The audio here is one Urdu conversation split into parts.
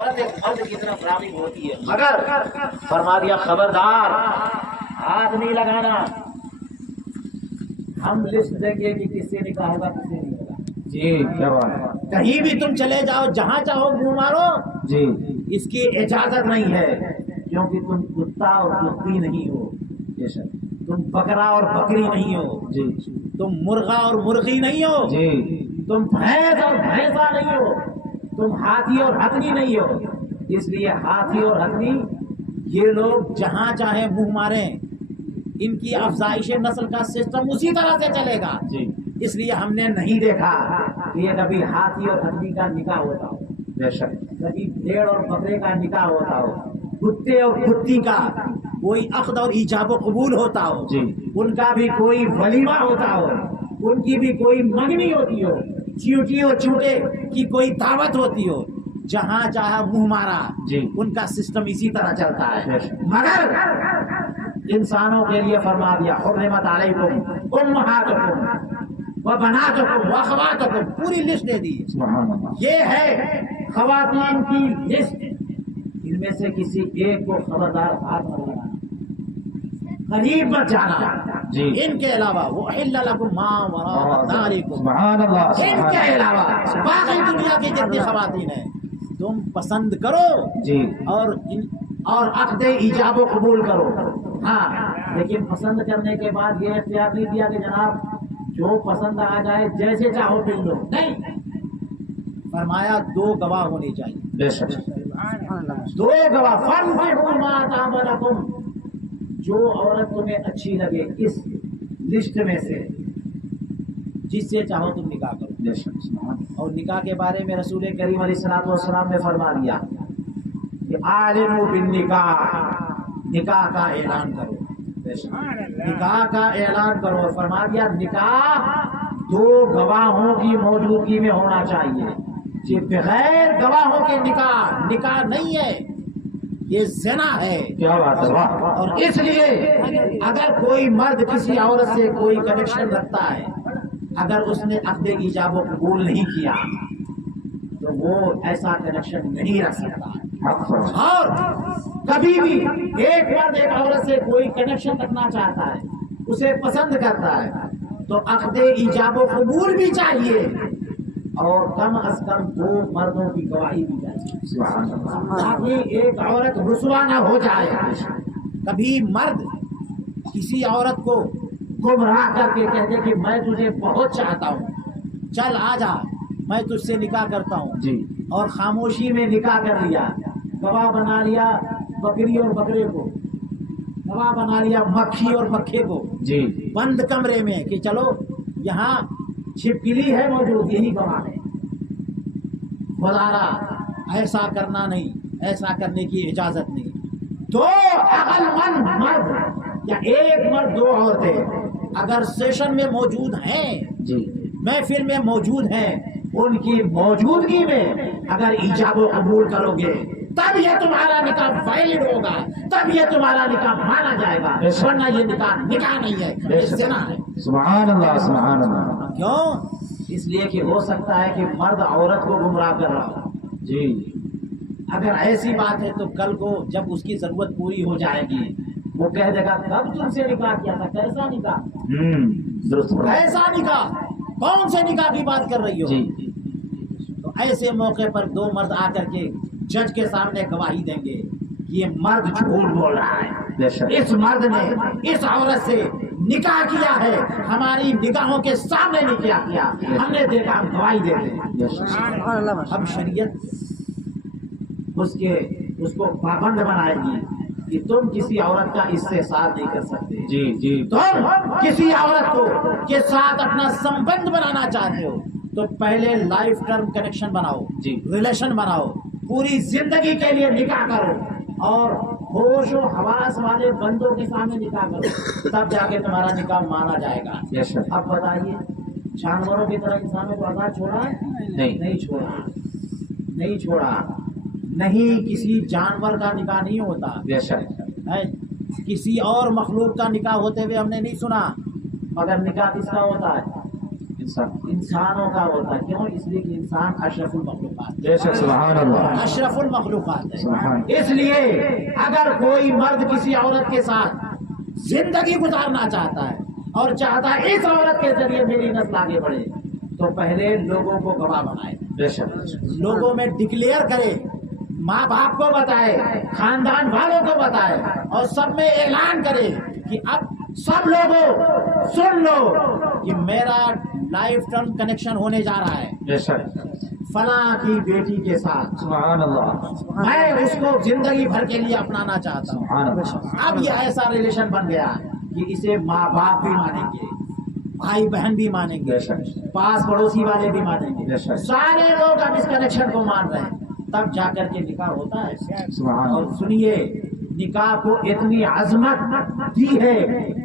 مرد کی طرف راغب ہوتی ہے، مگر فرما دیا خبردار ہاتھ نہیں لگانا. ہم لسٹ دیں گے کہ کس سے نکاح ہوگا کس سے نہیں ہوگا. جی کیا بات ہے. کہیں بھی تم چلے جاؤ، جہاں چاہو منہ مارو، جی اس کی اجازت نہیں ہے، کیونکہ تم کتا اور کتی نہیں ہو، جی سر. تم بکرا اور بکری نہیں ہو، جی تم مرغا اور مرغی نہیں ہو، جی تم بھینس اور بھینسا نہیں ہو، تم ہاتھی اور ہتھنی نہیں ہو. اس لیے ہاتھی اور ہتھنی یہ لوگ جہاں چاہیں منہ ماریں، ان کی افزائش نسل کا سسٹم اسی طرح سے چلے گا. جی اس لیے ہم نے نہیں دیکھا کہ یہ کبھی ہاتھی اور ہتھنی کا نکاح ہوتا ہو، بے شک. کبھی بھیڑ اور بکرے کا نکاح ہوتا ہو، کتے اور کتی کا کوئی عقد اور ایجاب و قبول ہوتا ہو، جی. ان کا بھی کوئی ولیمہ ہوتا ہو، ان کی بھی کوئی منگنی ہوتی ہو، چیوٹی اور چوٹے کی کوئی دعوت ہوتی ہو، جہاں چاہا منہ مارا. جی. ان کا سسٹم اسی طرح چلتا ہے. بے شک. مگر انسانوں کے لیے فرما دیا حرمت علیکم امہاتکم وبناتکم واخواتکم، پوری لسٹ دے دی. سبحان اللہ. یہ ہے خواتین کی لسٹ. ان میں سے کسی ایک کو خبردار ہاتھ نہ لگانا، قریب مت جانا. جی. ان کے علاوہ وہ احل لکم ما وراء ذالکم، سبحان اللہ. ان کے علاوہ باقی دنیا کی جتنی خواتین ہیں تم پسند کرو جی اور عقد ایجاب و قبول کرو. ہاں، لیکن پسند کرنے کے بعد یہ اختیار نہیں دیا کہ جناب جو پسند آ جائے جیسے چاہو پھر لو. نہیں، فرمایا دو گواہ ہونے چاہیے. بے شک. دو گواہ. فانکحوا ما طاب لکم، جو عورت تمہیں اچھی لگے اس لسٹ میں سے جس سے چاہو تم نکاح کرو. بے شک. سبحان اللہ. اور نکاح کے بارے میں رسول کریم علیہ الصلوۃ والسلام نے فرما دیا کہ اعلنوا بالنکاح، نکاح کا اعلان کرو. بے شک. نکاح کا اعلان کرو. اور فرما دیا نکاح دو گواہوں کی موجودگی میں ہونا چاہیے. یہ بغیر گواہوں کے نکاح نہیں ہے، یہ زنا ہے. کیا بات ہے. واہ. اور اس لیے اگر کوئی مرد کسی عورت سے کوئی کنیکشن رکھتا ہے، اگر اس نے عقد ایجاب و قبول نہیں کیا تو وہ ایسا کنیکشن نہیں رکھ سکتا. اور کبھی بھی ایک مرد ایک عورت سے کوئی کنیکشن رکھنا چاہتا ہے، اسے پسند کرتا ہے، تو عقد ایجاب و قبول بھی چاہیے اور کم از کم دو مردوں کی گواہی بھی چاہیے، سبحان اللہ. تاکہ ایک عورت رسوا نہ ہو جائے. کبھی مرد کسی عورت کو گمراہ کر کے کہتے کہ میں تجھے بہت چاہتا ہوں، چل آ جا میں تجھ سے نکاح کرتا ہوں، جی اور خاموشی میں نکاح کر لیا، گواہ بنا لیا بکری اور بکرے کو، گواہ بنا لیا مکھی اور مکھے کو، جی بند کمرے میں کہ چلو یہاں چھپکلی ہے موجود، یہی گواہ ہے. خدارا ایسا کرنا نہیں، ایسا کرنے کی اجازت نہیں. دو عقل مند مرد یا ایک مرد دو عورتیں اگر سیشن میں موجود ہیں، جی محفل میں موجود ہیں، ان کی موجودگی میں اگر ایجاب و قبول کرو گے تب یہ تمہارا نکاح ویلڈ ہوگا، تب یہ تمہارا نکاح مانا جائے گا، ورنہ یہ نکاح نہیں ہے، یہ زنا ہے. سبحان اللہ. سبحان اللہ. کیوں؟ اس لیے کہ ہو سکتا ہے کہ مرد عورت کو گمراہ کر رہا ہو. جی اگر ایسی بات ہے تو کل کو جب اس کی ضرورت پوری ہو جائے گی وہ کہہ دے گا کب تم سے نکاح کیا تھا، کیسا نکاح، درست. کیسا نکاح، کون سے نکاح کی بات کر رہی ہو. جی تو ایسے موقع پر دو مرد آ کر کے جج کے سامنے گواہی دیں گے کہ یہ مرد جھوٹ بول رہا ہے، بے شک. اس مرد نے اس عورت سے نکاح کیا ہے، ہماری نگاہوں کے سامنے نکاح کیا، ہم نے دیکھا، ہم گواہی دیتے ہیں. بے شک. اب شریعت اس کو پابند بنائے گی کہ تم کسی عورت کا استحصال نہیں کر سکتے. جی جی تم کسی عورت کو کے ساتھ اپنا سمبند بنانا چاہتے ہو تو پہلے لائف ٹرم کنیکشن بناؤ، جی. ریلیشن بناؤ، پوری زندگی کے لیے نکاح کرو اور ہوش و حواس والے بندوں کے سامنے نکاح کرو، تب جا کے تمہارا نکاح مانا جائے گا. Yes, sir. اب بتائیے جانوروں کی طرح انسانوں کو آزاد چھوڑا ہے؟ نہیں چھوڑا، نہیں چھوڑا. نہیں، کسی جانور کا نکاح نہیں ہوتا بے شک. ہے، کسی اور مخلوق کا نکاح ہوتے ہوئے ہم نے نہیں سنا، مگر نکاح کس کا ہوتا ہے؟ انسانوں کا ہوتا ہے. کیوں؟ اس لیے کہ انسان اشرف المخلوقات ہے. بے شک سبحان اللہ. اشرف المخلوقات سبحان. ہے. اس لیے اگر کوئی مرد کسی عورت کے ساتھ زندگی گزارنا چاہتا ہے اور چاہتا ہے اس عورت کے ذریعے میری نسل آگے بڑھے، تو پہلے لوگوں کو گواہ بنائے، بے شک لوگوں میں ڈکلیئر کرے، ماں باپ کو بتائے، خاندان والوں کو بتائے، اور سب میں اعلان کرے کہ اب سب لوگوں سن لو کہ میرا لائف ٹائم کنیکشن ہونے جا رہا ہے بے شک فلاں کی بیٹی کے ساتھ. سبحان اللہ. میں اس کو زندگی بھر کے لیے اپنانا چاہتا ہوں. سبحان اللہ. اب یہ ایسا ریلیشن بن گیا کہ اسے ماں باپ بھی مانیں گے، بھائی بہن بھی مانیں گے، بے شک پاس پڑوسی والے بھی مانیں گے، بے شک. سارے لوگ اب اس کنیکشن کو مان رہے ہیں. تب جا کر کے نکاح ہوتا ہے. سبحان اور اللہ. سنیے، نکاح کو اتنی عظمت دی ہے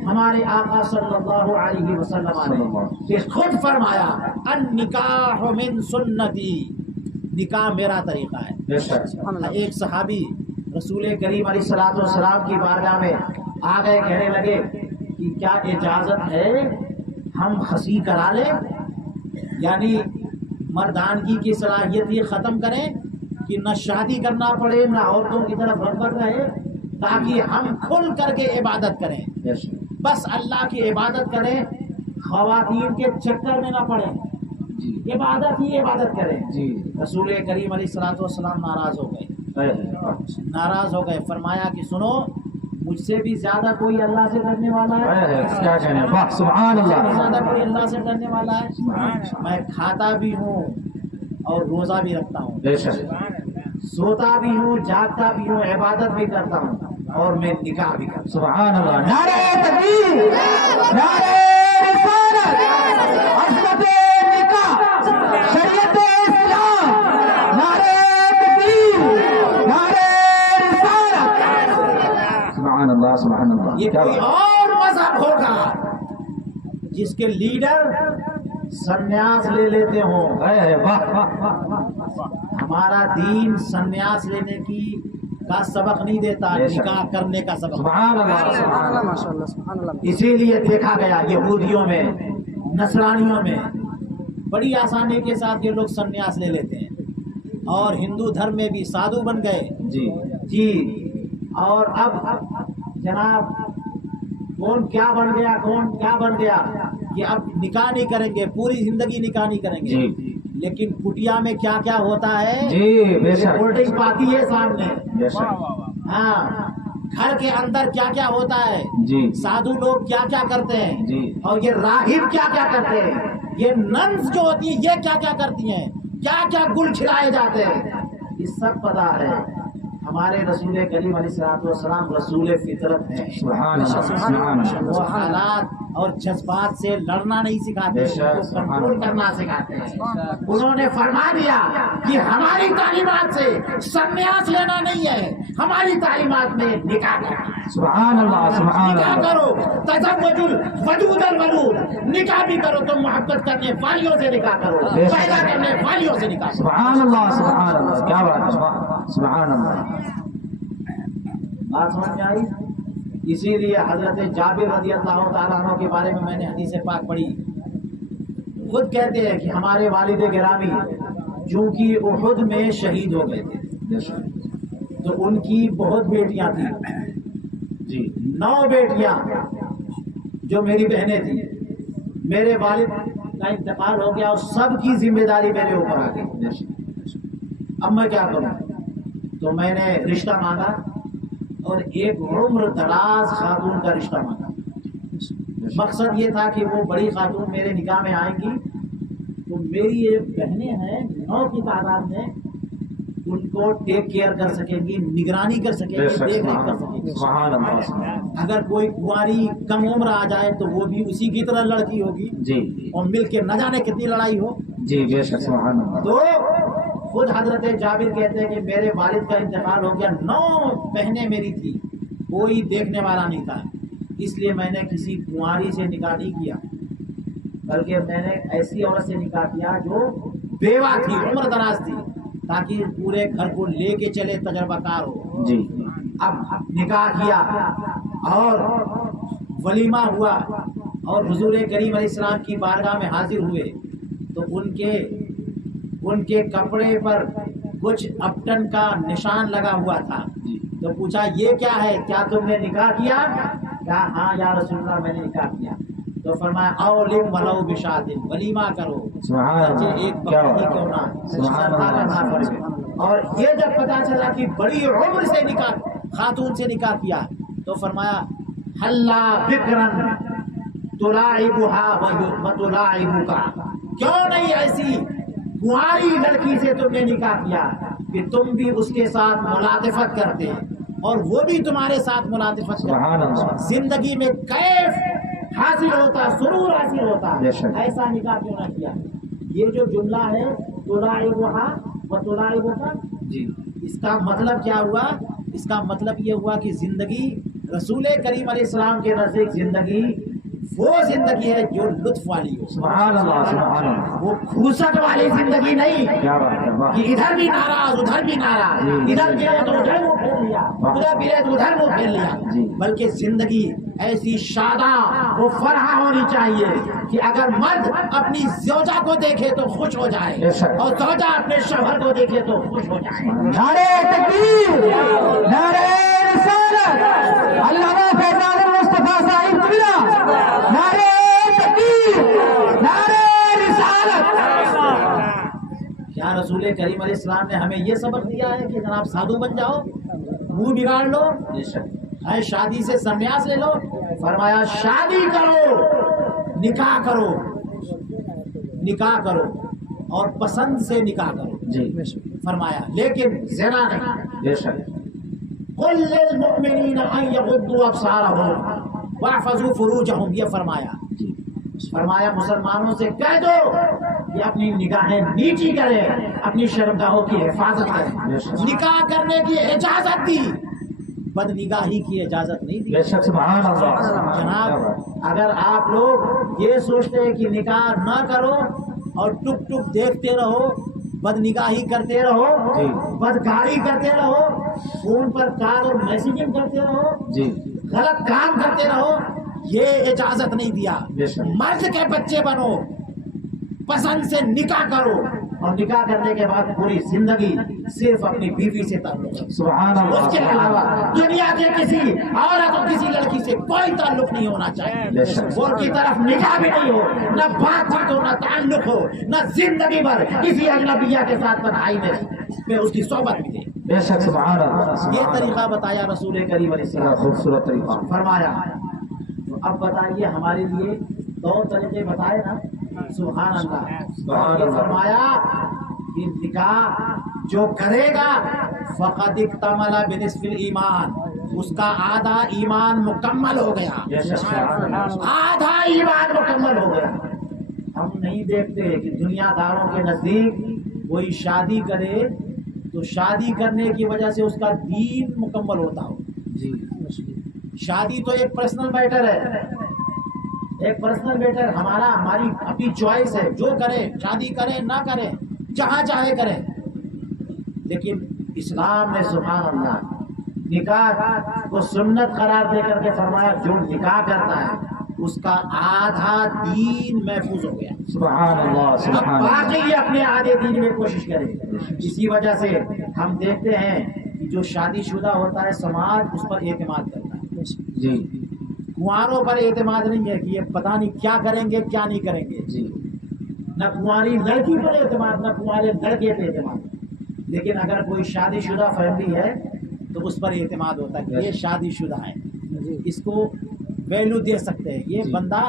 ہمارے آقا صلی اللہ علیہ وسلم نے کہ خود فرمایا النکاح من سنتی، نکاح میرا طریقہ ہے. بے شک ایک صحابی رسول کریم علیہ الصلوۃ والسلام کی بارگاہ میں آ گئے، کہنے لگے کہ کیا اجازت ہے ہم خصی کرا لیں، یعنی مردانگی کی صلاحیت یہ ختم کریں کہ نہ شادی کرنا پڑے نہ عورتوں کی طرف رغبت رہے، تاکہ ہم کھل کر کے عبادت کریں، بے شک. بس اللہ کی عبادت کریں، خواتین کے چکر میں نہ پڑیں، جی عبادت ہی عبادت کریں. جی. رسول کریم علیہ الصلوۃ والسلام ناراض ہو گئے، ناراض ہو گئے. فرمایا کہ سنو، مجھ سے بھی زیادہ کوئی اللہ سے ڈرنے والا ہے؟ کیا کہنے. واہ سبحان مجھ سے بھی اللہ. زیادہ کوئی اللہ سے ڈرنے والا ہے؟ میں کھاتا بھی ہوں اور روزہ بھی رکھتا ہوں، بے شک سوتا بھی ہوں، جاگتا بھی ہوں، عبادت بھی کرتا ہوں، اور میں نکاح بھی کرتا ہوں. سبحان اللہ. نعرہ تکبیر، نعرہ رسالت، عظمت نکاح، شریعت اسلام، نعرہ تکبیر، نعرہ رسالت. سبحان اللہ سبحان اللہ. یہ کوئی اور مذہب ہوگا جس کے لیڈر سنیاس لے لیتے ہوں. واہ واہ واہ. ہمارا دین سنیاس لینے کی کا سبق نہیں دیتا، نکاح کرنے کا سبق. سبحان اللہ سبحان اللہ. ماشاء اللہ سبحان اللہ. اسی لیے دیکھا گیا یہودیوں میں، نصرانیوں میں بڑی آسانی کے ساتھ یہ لوگ سنیاس لے لیتے ہیں، اور ہندو دھرم میں بھی سادھو بن گئے. جی جی. اور اب جناب کون کیا بن گیا، کون کیا بن گیا کہ اب نکاح نہیں کریں گے، پوری زندگی نکاح نہیں کریں گے. جی لیکن کٹیا میں کیا کیا ہوتا ہے، جی بے شک ہولڈنگ پاتی ہے سامنے. بے شک. ہاں، گھر کے اندر کیا کیا ہوتا ہے، جی سادھو لوگ کیا کیا کرتے ہیں، جی. اور یہ راہب کیا کیا کرتے ہیں، یہ ننس جو ہوتی ہیں یہ کیا کیا کرتی ہیں، کیا کیا گل کھلائے جاتے ہیں، یہ سب پتا ہے. ہمارے رسول کریم علیہ الصلوۃ والسلام رسول فطرت ہیں. سبحان اللہ سبحان اللہ. وہ حالات اور جذبات سے لڑنا نہیں سکھاتے، بے شک. ان کو کنٹرول کرنا سکھاتے ہیں. انہوں نے فرما دیا کہ ہماری تعلیمات سے سنیاس لینا نہیں ہے، ہماری تعلیمات میں نکاح کرنا ہے. سبحان اللہ سبحان نکاح اللہ. کرو، تزوجوا الودود الولود، نکاح بھی کرو تو محبت کرنے والیوں سے نکاح کرو، پیدا کرنے والیوں سے نکاح کرو. سبحان اللہ سبحان اللہ. کیا بات ہے. سبحان اللہ. بات سمجھ میں آئی؟ اسی لیے حضرت جابر رضی اللہ تعالیٰ عنہ کے بارے میں میں نے حدیث پاک پڑھی. خود کہتے ہیں کہ ہمارے والد گرامی چونکہ احد میں شہید ہو گئے تھے، تو ان کی بہت بیٹیاں تھیں، جی 9 بیٹیاں جو میری بہنیں تھیں. میرے والد کا انتقال ہو گیا اور سب کی ذمہ داری میرے اوپر آ گئی. اب میں کیا کروں؟ تو میں نے رشتہ مانگا، اور ایک عمر دراز خاتون کا رشتہ مانگا. مقصد یہ تھا کہ وہ بڑی خاتون میرے نکاح میں آئیں گی تو میری ایک بہنیں ہیں 9 کی تعداد میں، ان کو ٹیک کیئر کر سکیں گی، نگرانی کر سکیں گی، دیکھ ریکھ کر سکیں گی. سبحان اللہ. اگر کوئی کنواری کم عمر آ جائے تو وہ بھی اسی کی طرح لڑکی ہوگی، جی اور مل کے نہ جانے کتنی لڑائی ہو. جی بے شک. سبحان اللہ. تو خود حضرت جابر کہتے ہیں کہ میرے والد کا انتقال ہو گیا، 9 بہنیں میری تھی، کوئی دیکھنے والا نہیں تھا. اس لیے میں نے کسی کنواری سے نکاح نہیں کیا، بلکہ میں نے ایسی عورت سے نکاح کیا جو بیوہ تھی، عمر دراز تھی، تاکہ پورے گھر کو لے کے چلے، تجربہ کار ہو. جی اب نکاح کیا اور ولیمہ ہوا، اور حضور کریم علیہ السلام کی بارگاہ میں حاضر ہوئے تو ان کے کپڑے پر کچھ اپٹن کا نشان لگا ہوا تھا. تو پوچھا یہ کیا ہے, کیا تم نے نکاح کیا؟ کہا ہاں یا رسول اللہ میں نے نکاح کیا. تو فرمایا اولم ولو بشاتن, ولیمہ کرو, ایک بکری کیوں نہ, کرنا پڑے. اور یہ جب پتا چلا کہ بڑی عمر سے نکاح, خاتون سے نکاح کیا, تو فرمایا حلا بکرن تلاعبها وتلاعبك, کیوں نہیں ایسی کنواری لڑکی سے تم نے نکاح کیا کہ تم بھی اس کے ساتھ ملاطفت کرتے اور وہ بھی تمہارے ساتھ ملاطفت کرتے, زندگی میں کیف حاصل ہوتا, سرور حاصل ہوتا, ایسا نکاح کیوں نہ کیا. یہ جو جملہ ہے تلاعبها وتلاعبك, اس کا مطلب کیا ہوا؟ اس کا مطلب یہ ہوا کہ زندگی رسول کریم علیہ السلام کے نزدیک زندگی وہ زندگی ہے جو لطف والی ہو. سبحان اللہ, سبحان اللہ. وہ کھوسٹ والی زندگی نہیں کہ ادھر بھی ناراض ادھر بھی ناراض, ادھر گرے تو ادھر منہ پھیر لیا, ادھر گرے تو ادھر منہ پھیر لیا, بلکہ زندگی ایسی شاداں وہ فرحہ ہونی چاہیے کہ اگر مرد اپنی زوجہ کو دیکھے تو خوش ہو جائے اور زوجہ اپنے شوہر کو دیکھے تو خوش ہو جائے. نعرہ تکبیر, نعرہ رسالت, علامہ فیضان مصطفیٰ صاحب قبلہ, نعرہ تکبیر, نعرہ رسالت. کیا رسول کریم علیہ السلام نے ہمیں یہ سبق دیا ہے کہ جناب سادھو بن جاؤ, منہ بگاڑ لو, شادی سے سنیاس لے لو؟ فرمایا شادی کرو, نکاح کرو, نکاح کرو اور پسند سے نکاح کرو. فرمایا لیکن زنا نہیں. قل للمؤمنین ان یغضوا ابصارهم واحفظوا فروجهم, یہ فرمایا مسلمانوں سے کہہ دو کہ اپنی نگاہیں نیچی کریں, اپنی شرمگاہوں کی حفاظت کریں. نکاح کرنے کی اجازت دی, بد نگاہی کی اجازت نہیں دی. سبحان اللہ. جناب اگر آپ لوگ یہ سوچتے ہیں کہ نکاح نہ کرو اور ٹک ٹک دیکھتے رہو, بد نگاہی کرتے رہو, بدکاری کرتے رہو, فون پر کال اور میسیجنگ کرتے رہو, غلط کام کرتے رہو, یہ اجازت نہیں دیا. مرد کے بچے بنو, پسند سے نکاح کرو اور نکاح کرنے کے بعد پوری زندگی صرف اپنی بیوی سے تعلق ہے. سبحان اللہ. اس کے علاوہ دنیا کے کسی عورت اور کسی لڑکی سے کوئی تعلق نہیں ہونا چاہیے. وہ کی طرف نگاہ بھی نہیں ہو, نہ بات چیت ہو, نہ تعلق ہو, نہ زندگی بھر کسی اجنبیہ کے ساتھ تنہائی میں اس کی صحبت بھی دے. بے شک سبحان اللہ. یہ طریقہ بتایا رسول کریم علیہ السلام, خوبصورت طریقہ فرمایا. تو اب بتائیے ہمارے لیے 2 طریقے بتائے نا. سبحان اللہ. فرمایا کہ نکاح جو کرے گا فقد اکتمل بنصف الایمان, اس کا آدھا ایمان مکمل ہو گیا, آدھا ایمان مکمل ہو گیا. ہم نہیں دیکھتے کہ دنیا داروں کے نزدیک کوئی شادی کرے تو شادی کرنے کی وجہ سے اس کا دین مکمل ہوتا ہو. شادی تو ایک پرسنل میٹر ہے, ایک پرسنل میٹر, ہماری اپنی چوائس ہے, جو کرے شادی کرے نہ کرے, جہاں چاہے کرے. لیکن اسلام نے سبحان اللہ نکاح کو سنت قرار دے کر کے فرمایا جو نکاح کرتا ہے اس کا آدھا دین محفوظ ہو گیا. سبحان اللہ. سبحان اب اللہ. باقی اپنے آدھے دین میں کوشش کرے. اسی وجہ سے ہم دیکھتے ہیں کہ جو شادی شدہ ہوتا ہے سماج اس پر اعتماد کرتا ہے. کنواروں پر اعتماد نہیں ہے کہ یہ پتہ نہیں کیا کریں گے کیا نہیں کریں گے. نہ کنواری لڑکی پر اعتماد, نہ کنوارے لڑکے پہ اعتماد. لیکن اگر کوئی شادی شدہ فیملی ہے تو اس پر اعتماد ہوتا ہے کہ یہ شادی شدہ ہے, اس کو ویلو دے سکتے ہیں, یہ بندہ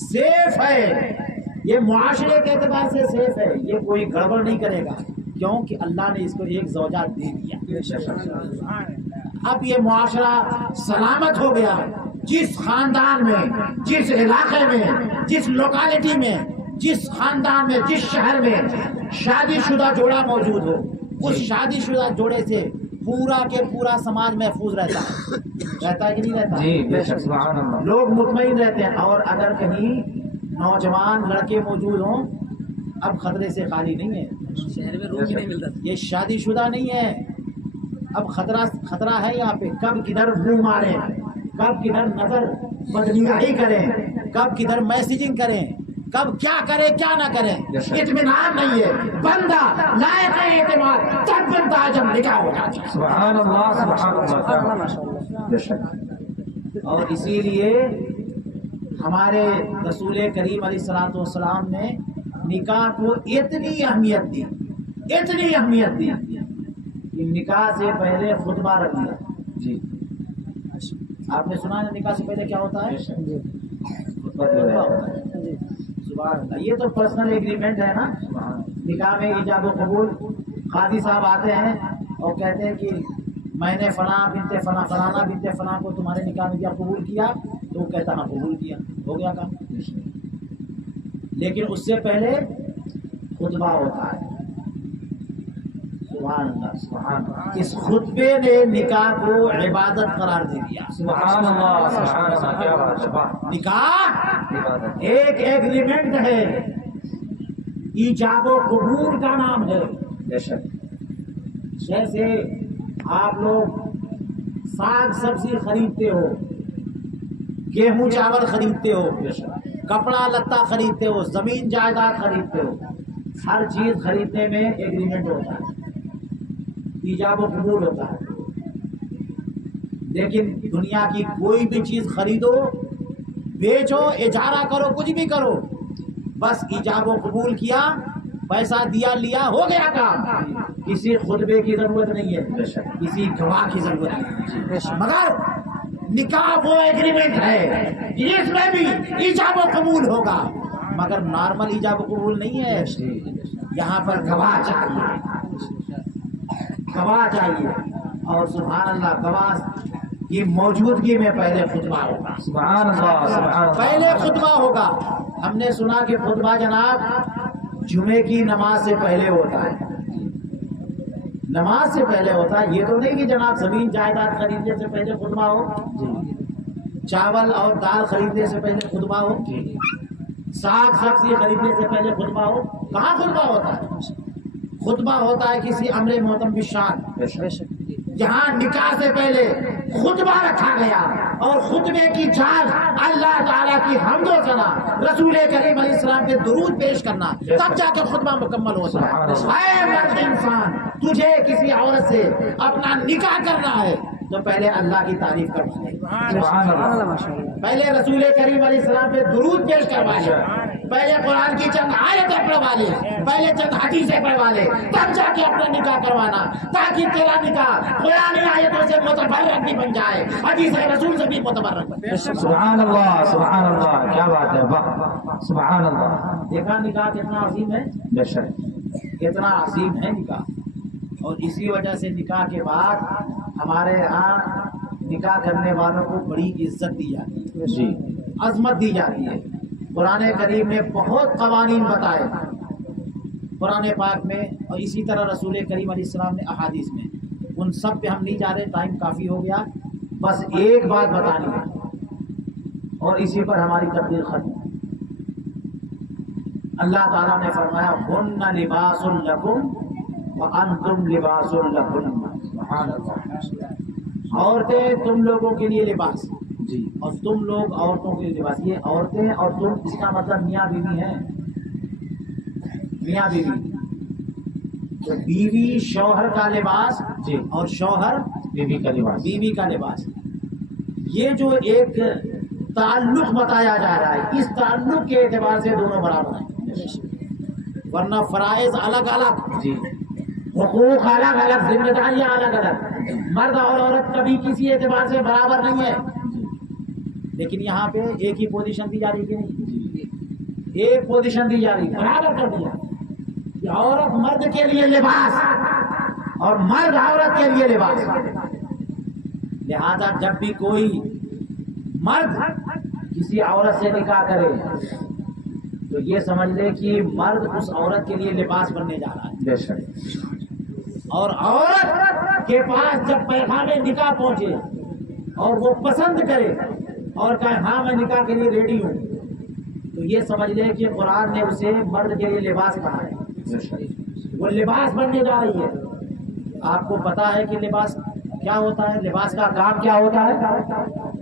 سیف ہے, یہ معاشرے کے اعتبار سے سیف ہے, یہ کوئی گڑبڑ نہیں کرے گا کیونکہ اللہ نے اس کو ایک زوجہ دے دیا. اب یہ معاشرہ سلامت ہو گیا. جس خاندان میں, جس علاقے میں, جس لوکیلٹی میں, جس خاندان میں, جس شہر میں شادی شدہ جوڑا موجود ہو, اس شادی شدہ جوڑے سے پورا کے پورا سماج محفوظ رہتا ہے کہ نہیں رہتا؟ لوگ مطمئن رہتے ہیں. اور اگر کہیں نوجوان لڑکے موجود ہوں, اب خطرے سے خالی نہیں ہے. شہر میں روم نہیں ملتا, یہ شادی شدہ نہیں ہے. اب خطرہ ہے یہاں پہ, کب کدھر منہ مارے, کب کدھر نظر بدنگاہی کریں, کب کدھر میسیجنگ کریں، کب کیا کرے کیا نہ کریں، اطمینان نہیں ہے. بندہ لائق ہے اعتماد تب بنتا ہے جب نکاح ہو جاتا ہے. سبحان اللہ سبحان اللہ. بے شک. اور اسی لیے ہمارے رسول کریم علیہ الصلوۃ والسلام نے نکاح کو اتنی اہمیت دی کہ نکاح سے پہلے خطبہ رکھ دیا. جی آپ نے سنا ہے نکاح سے پہلے کیا ہوتا ہے؟ خطبہ ہوتا ہے. سبحان اللہ. یہ تو پرسنل ایگریمنٹ ہے نا. نکاح میں ایجاب و قبول قاضی صاحب آتے ہیں اور کہتے ہیں کہ میں نے فلاں بنت فلاں فلانا بنت فلاں کو تمہارے نکاح میں کیا قبول کیا، تو وہ کہتا ہاں قبول کیا، ہو گیا کام. لیکن اس سے پہلے خطبہ ہوتا ہے. سبحان اللہ سبحان اللہ. اس خطبے نے نکاح کو عبادت قرار دے دیا. سبحان اللہ سبحان اللہ. کیا بات ہے. نکاح ایک ایگریمنٹ ہے، ایجاب و قبول کا نام ہے. بے شک. جیسے آپ لوگ ساگ سبزی خریدتے ہو، گیہوں چاول خریدتے ہو، کپڑا لتا خریدتے ہو، زمین جائیداد خریدتے ہو، ہر چیز خریدنے میں ایگریمنٹ ہوتا ہے، ایجاب و قبول ہوتا ہے. لیکن دنیا کی کوئی بھی چیز خریدو، بیچو، اجارہ کرو، کچھ بھی کرو، بس ایجاب و قبول کیا، پیسہ دیا، لیا، ہو گیا کام. کسی خطبے کی ضرورت نہیں ہے، کسی گواہ کی ضرورت نہیں ہے. مگر نکاح وہ ایگریمنٹ ہے اس میں بھی ایجاب و قبول ہوگا، مگر نارمل ایجاب و قبول نہیں ہے. یہاں پر گواہ چاہیے. اور سبحان اللہ گواہ کی موجودگی میں پہلے خطبہ ہوگا. سبحان اللہ سبحان اللہ. پہلے خطبہ ہوگا. ہم نے سنا کہ خطبہ جناب جمعے کی نماز سے پہلے ہوتا ہے. نماز سے پہلے ہوتا ہے. یہ تو نہیں کہ جناب زمین جائیداد خریدنے سے پہلے خطبہ ہو، چاول اور دال خریدنے سے پہلے خطبہ ہو، ساگ سبزی خریدنے سے پہلے خطبہ ہو. کہاں خطبہ ہوتا ہے؟ خطبہ ہوتا ہے کسی امر محتم بالشان، جہاں نکاح سے پہلے خطبہ رکھا گیا اور خطبے کی چال اللہ تعالیٰ کی حمد و ثنا، رسول کریم علیہ السلام کے درود پیش کرنا، تب جا کے خطبہ مکمل ہوتا ہے. اے مرد انسان، تجھے کسی عورت سے اپنا نکاح کرنا ہے تو پہلے اللہ کی تعریف کروا لے، پہلے رسول کریم علیہ السلام پہ درود پیش کروا لے، پہلے قرآن کی چند آیتیں پڑھوا لے، پہلے چند حدیثیں پڑھوا لے، تب جا کے اپنا نکاح کروانا، تاکہ تیرا نکاح قرآن آیتوں سے متبرک بھی بن جائے، حدیث رسول سے بھی متبرک بن. سبحان اللہ سبحان اللہ. کیا بات ہے. واہ سبحان اللہ. دیکھا نکاح کتنا عظیم ہے. بے شک. کتنا عظیم ہے نکاح. اور اسی وجہ سے نکاح کے بعد ہمارے یہاں نکاح کرنے والوں کو بڑی عزت دی جاتی ہے، جی عظمت دی جاتی ہے. قرآن کریم نے بہت قوانین بتائے قرآن پاک میں، اور اسی طرح رسول کریم علیہ السلام نے احادیث میں. ان سب پہ ہم نہیں جا رہے، ٹائم کافی ہو گیا. بس ایک بات بتانی ہے اور اسی پر ہماری تقریر ختم. اللہ تعالیٰ نے فرمایا ہن لباس لکم وانتم لباس لہن. سبحان اللہ. عورتیں تم لوگوں کے لیے لباس، جی اور تم لوگ عورتوں کے لیے لباس. یہ عورتیں اور تم، اس کا مطلب میاں بیوی ہیں. میاں بیوی تو بیوی شوہر کا لباس، جی اور شوہر بیوی کا لباس. بیوی کا لباس. یہ جو ایک تعلق بتایا جا رہا ہے، اس تعلق کے اعتبار سے دونوں برابر ہیں، ورنہ فرائض الگ الگ، جی حقوق الگ الگ، ذمہ داریاں الگ الگ. مرد اور عورت کبھی کسی اعتبار سے برابر نہیں ہے. لیکن یہاں پہ ایک ہی پوزیشن دی جا رہی کہ نہیں؟ ایک پوزیشن دی جا رہی، برابر کر دیا کہ عورت مرد کے لیے لباس اور مرد عورت کے لیے لباس. لہذا جب بھی کوئی مرد کسی عورت سے نکاح کرے تو یہ سمجھ لے کہ مرد اس عورت کے لیے لباس بننے جا رہا ہے. بے شک. اور عورت کے پاس جب پیغام نکاح پہنچے اور وہ پسند کرے اور کہے ہاں میں نکاح کے لیے ریڈی ہوں، تو یہ سمجھ لے کہ قرآن نے اسے مرد کے لیے لباس کہا ہے. وہ لباس بننے جا رہی ہے. آپ کو پتا ہے کہ لباس کیا ہوتا ہے، لباس کا کام کیا ہوتا ہے؟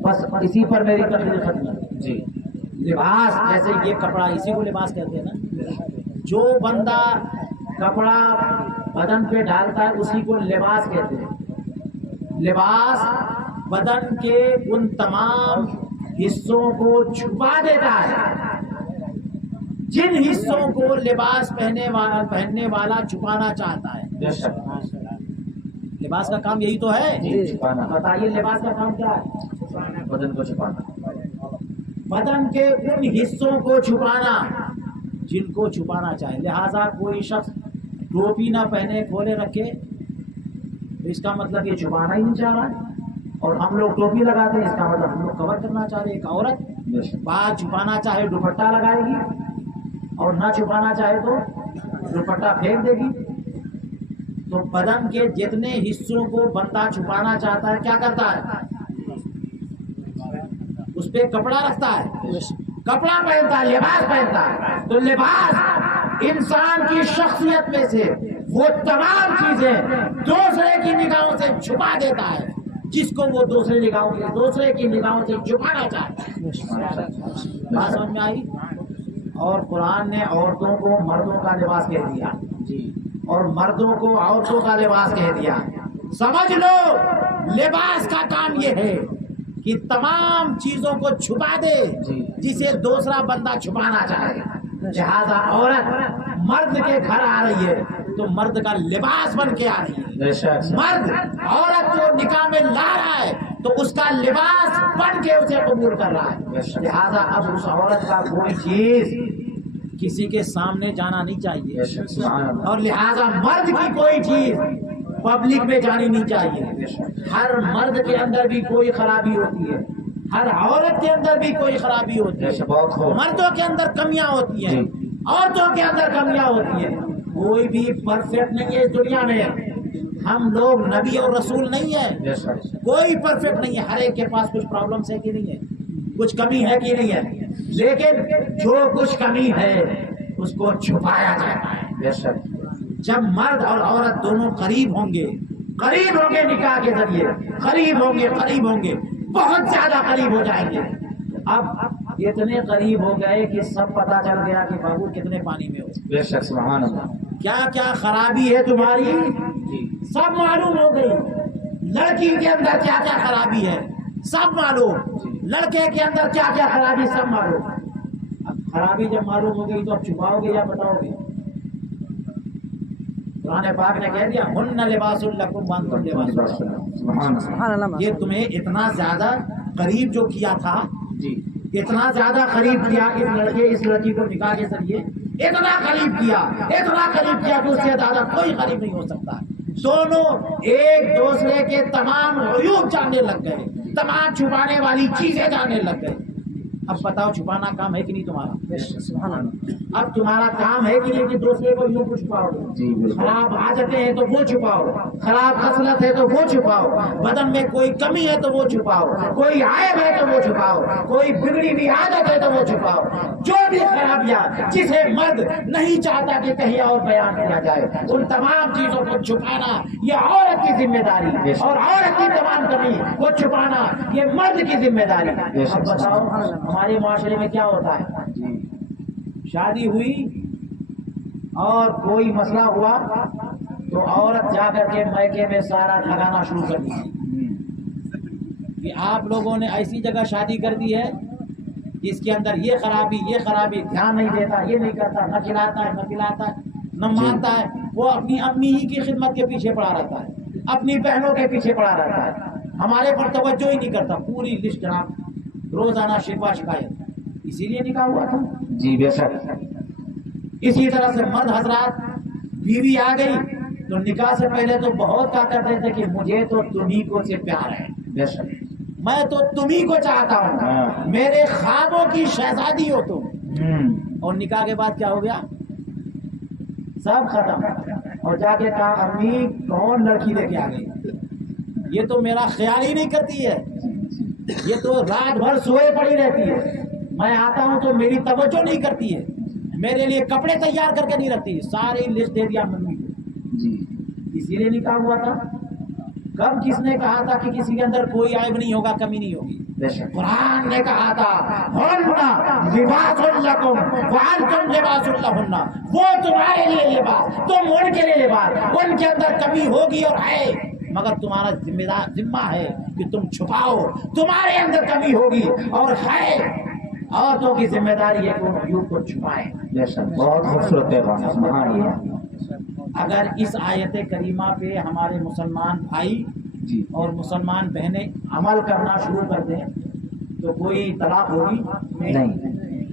بس اسی پر میری تقریر ختم ہے. جی لباس جیسے یہ کپڑا، اسی کو لباس کہتے ہیں نا. جو بندہ کپڑا بدن پہ ڈالتا ہے اسی کو لباس کہتے ہیں. لباس بدن کے ان تمام حصوں کو چھپا دیتا ہے جن حصوں کو لباس پہننے والا چھپانا چاہتا ہے. بے شک. لباس کا کام یہی تو ہے. چھپانا. بتائیے لباس کا کام کیا ہے؟ بدن کو چھپانا. بدن کے ان حصوں کو چھپانا جن کو چھپانا چاہے. لہذا کوئی شخص ٹوپی نہ پہنے کھولے رکھے اس کا مطلب یہ چھپانا ہی نہیں چاہ رہا ہے. اور ہم لوگ ٹوپی لگاتے ہیں اس کا مطلب ہم لوگ کور کرنا چاہ رہے ہیں. ایک عورت بال چھپانا چاہے دوپٹہ لگائے گی اور نہ چھپانا چاہے تو دوپٹہ پھینک دے گی. تو بدن کے جتنے حصوں کو بندہ چھپانا چاہتا ہے کیا کرتا ہے؟ اس پہ کپڑا رکھتا ہے، کپڑا پہنتا ہے، لباس پہنتا ہے. تو لباس انسان کی شخصیت میں سے وہ تمام چیزیں دوسرے کی نگاہوں سے چھپا دیتا ہے جس کو وہ دوسرے کی نگاہوں سے چھپانا چاہتا ہے. بات سمجھ میں آئی؟ اور قرآن نے عورتوں کو مردوں کا لباس کہہ دیا اور مردوں کو عورتوں کا لباس کہہ دیا. سمجھ لو لباس کا کام یہ ہے کہ تمام چیزوں کو چھپا دے جسے دوسرا بندہ چھپانا چاہے. لہذا عورت مرد کے گھر آ رہی ہے تو مرد کا لباس بن کے آ رہی ہے. مرد عورت کو نکاح میں لا رہا ہے تو اس کا لباس بن کے اسے قبول کر رہا ہے. لہذا اب اس عورت کا کوئی چیز کسی کے سامنے جانا نہیں چاہیے اور لہذا مرد کی کوئی چیز پبلک میں جانی نہیں چاہیے. ہر مرد کے اندر بھی کوئی خرابی ہوتی ہے، ہر عورت کے اندر بھی کوئی خرابی ہوتی ہے. مردوں کے اندر کمیاں ہوتی ہیں، عورتوں کے اندر کمیاں ہوتی ہیں. کوئی بھی پرفیکٹ نہیں ہے اس دنیا میں. ہم لوگ نبی اور رسول نہیں ہے، کوئی پرفیکٹ نہیں ہے. ہر ایک کے پاس کچھ پرابلمس ہے کہ نہیں ہے، کچھ کمی ہے کہ نہیں ہے. لیکن جو کچھ کمی ہے اس کو چھپایا جاتا ہے. جب مرد اور عورت دونوں قریب ہوں گے نکاح کے ذریعے، قریب ہوں گے بہت زیادہ قریب ہو جائیں گے. اب اتنے قریب ہو گئے کہ سب پتا چل گیا کہ بابو کتنے پانی میں ہو. بے شک. سبحان اللہ. کیا کیا خرابی ہے تمہاری سب معلوم ہو گئی. لڑکی کے اندر کیا کیا خرابی ہے سب معلوم، لڑکے کے اندر کیا کیا خرابی سب معلوم. اب خرابی جب معلوم ہو گئی تو اب چھپاؤ گے یا بتاؤ گے؟ قرآن پاک نے کہہ دیا ہن لباس لکم وانتم لباس لہن. یہ تمہیں اتنا زیادہ قریب جو کیا تھا، اتنا زیادہ قریب کیا اس لڑکی کو نکاح کے ذریعے، اتنا قریب کیا کہ اس سے زیادہ کوئی قریب نہیں ہو سکتا. دونوں ایک دوسرے کے تمام عیوب جاننے لگ گئے، تمام چھپانے والی چیزیں جاننے لگ گئے. اب بتاؤ چھپانا کام ہے کہ نہیں تمہارا؟ اب تمہارا کام ہے کہ نہیں کہ دوسرے کو یوں چھپاؤ؟ خراب عادتیں ہیں تو وہ چھپاؤ، خراب خصلت ہے تو وہ چھپاؤ، بدن میں کوئی کمی ہے تو وہ چھپاؤ، کوئی عیب ہے تو وہ چھپاؤ، کوئی بگڑی ہوئی عادت ہے تو وہ چھپاؤ. جو بھی خرابیاں جسے مرد نہیں چاہتا کہ کہیں اور بیان کیا جائے ان تمام چیزوں کو چھپانا یہ عورت کی ذمہ داری، اور عورت کی تمام کمی کو چھپانا یہ مرد کی ذمہ داری. اب بتاؤ ہمارے معاشرے میں کیا ہوتا ہے؟ شادی ہوئی اور کوئی مسئلہ ہوا تو عورت جا کر کے میکے میں سارا لگانا شروع کر دی کہ آپ لوگوں نے ایسی جگہ شادی کر دی ہے جس کے اندر یہ خرابی دھیان نہیں دیتا، یہ نہیں کرتا، نہ کھلاتا ہے نہ مانتا ہے. وہ اپنی امی ہی کی خدمت کے پیچھے پڑا رہتا ہے، اپنی بہنوں کے پیچھے پڑا رہتا ہے، ہمارے پر توجہ ہی نہیں کرتا. پوری لسٹ جناب روزانہ شکوہ شکایت. اسی لیے نکاح ہوا تھا. جی بے شک. اسی طرح سے مرد حضرات بیوی آ گئی تو نکاح سے پہلے تو بہت کہا کرتے تھے کہ مجھے تو تمہیں کو سے پیار ہے، بے شک. میں تو تمہیں کو چاہتا ہوں، میرے خوابوں کی شہزادی ہو تم. اور نکاح کے بعد کیا ہو گیا؟ سب ختم. اور جا کے کہا امی کون لڑکی لے کے آ گئی؟ یہ تو میرا خیال ہی نہیں کرتی ہے، یہ تو رات بھر سوئے پڑی رہتی ہے. میں آتا ہوں تو میری توجہ نہیں کرتی ہے، میرے لیے کپڑے تیار کر کے نہیں رکھتی. ساری لسٹ دے دیا ممی کو. اسی لیے نکاح ہوا تھا. کب کس نے کہا تھا کہ کسی کے اندر کوئی عیب نہیں ہوگا, کمی نہیں ہوگی؟ قرآن نے کہا تھا ہن لباس لکم وانتم لباس لہن, وہ تمہارے لیے لباس, تم ان کے لیے لباس. ان کے اندر کمی ہوگی اور ہے, مگر تمہارا ذمہ ہے کہ تم چھپاؤ. تمہارے اندر کمی ہوگی اور ہے, عورتوں کی ذمہ داری ہے کہ وہ عیوب کو چھپائیں. بہت خوبصورت پیغام, سبحان اللہ. اگر اس آیت کریمہ پہ ہمارے مسلمان بھائی جی اور مسلمان بہنیں عمل کرنا شروع کر دیں تو کوئی طلاق ہوگی نہیں,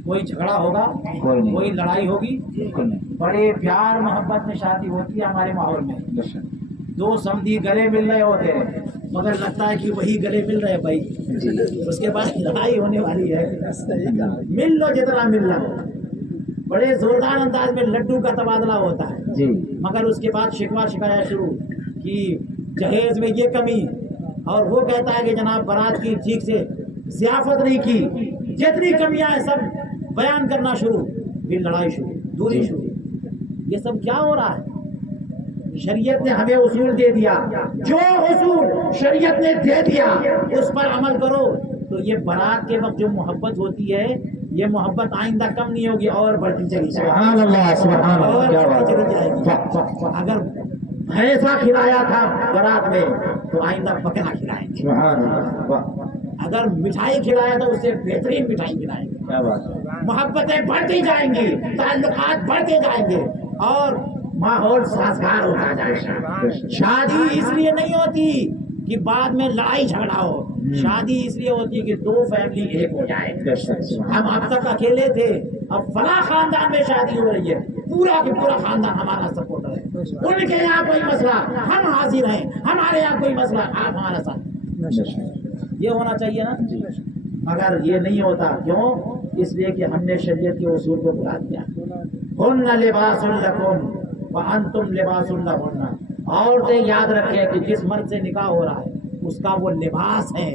کوئی جھگڑا ہوگا, کوئی نہیں, کوئی لڑائی ہوگی بالکل نہیں. بڑے پیار محبت میں شادی ہوتی ہے ہمارے ماحول میں. دو سمدھی گلے مل رہے ہوتے ہیں مگر لگتا ہے کہ وہی گلے مل رہے بھائی, اس کے بعد لڑائی ہونے والی ہے. مل لو جتنا ملنا ہو, بڑے زوردار انداز میں لڈو کا تبادلہ ہوتا ہے جی, مگر اس کے بعد شکوہ شکایت شروع کہ جہیز میں یہ کمی, اور وہ کہتا ہے کہ جناب بارات کی ٹھیک سے ضیافت نہیں کی, جتنی کمیاں ہیں سب بیان کرنا شروع, پھر لڑائی شروع, دوری شروع. یہ سب کیا ہو رہا ہے؟ شریعت نے ہمیں اصول دے دیا, جو اصول شریعت نے دے دیا اس پر عمل کرو. تو یہ بارات کے وقت جو محبت ہوتی ہے یہ محبت آئندہ کم نہیں ہوگی اور بڑھتی چلی جائے گی, سبحان اللہ, سبحان اور اللہ. بڑھتی چلی جائے گی. اگر بھینسا کھلایا تھا بارات میں تو آئندہ بکرا کھلائیں گے. سبحان اللہ, اگر مٹھائی کھلایا تو اس سے بہترین مٹھائی کھلائیں گے. کیا بات ہے. محبتیں بڑھتی جائیں گی, تعلقات بڑھتے جائیں گے اور ماحول سازگار ہوتا جائے گا. شادی اس لیے نہیں ہوتی کہ بعد میں لڑائی جھگڑا ہو, شادی اس لیے ہوتی ہے کہ دو فیملی ایک ہو جائے. ہم اب تک اکیلے تھے, اب فلاں خاندان میں شادی ہو رہی ہے, پورا کہ پورا خاندان ہمارا سپورٹر ہے. ان کے یہاں کوئی مسئلہ ہم حاضر ہیں, ہمارے یہاں کوئی مسئلہ آپ ہمارے ساتھ. یہ ہونا چاہیے نا, مگر یہ نہیں ہوتا. کیوں؟ اس لیے کہ ہم نے شریعت کے اصول کو بلا دیا. ہن لباس لکم وانتم لباس لہن. عورتیں یاد رکھیں کہ جس مرد سے نکاح ہو رہا ہے اس کا وہ لباس ہے,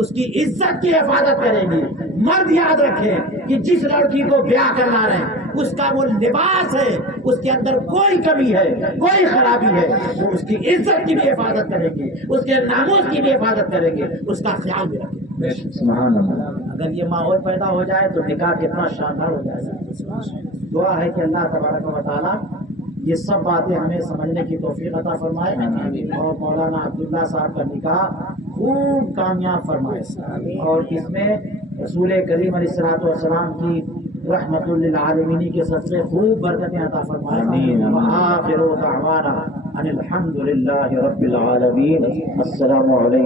اس کی عزت کی حفاظت کریں گی. مرد یاد رکھے کہ جس لڑکی کو بیاہ کرنا رہے اس کا وہ لباس ہے, اس کے اندر کوئی کمی ہے, کوئی خرابی ہے, وہ اس کی عزت کی بھی حفاظت کریں گے, اس کے ناموس کی بھی حفاظت کریں گے, اس کا خیال بھی رکھیں گے. سبحان اللہ. اگر یہ ماحول پیدا ہو جائے تو نکاح کتنا شاندار ہو جائے گا. دعا ہے کہ اللہ تبارک و تعالیٰ یہ سب باتیں ہمیں سمجھنے کی توفیق عطا فرمائے اور مولانا عبداللہ صاحب کا نکاح خوب کامیاب فرمائے اور اس میں رسول کریم علیہ الصلوۃ والسلام کی رحمت للعالمین کے صدقے خوب برکتیں عطا فرمائے. وآخر دعوانا ان الحمد للہ رب العالمین. السلام علیکم.